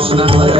Krishna Hare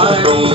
Hari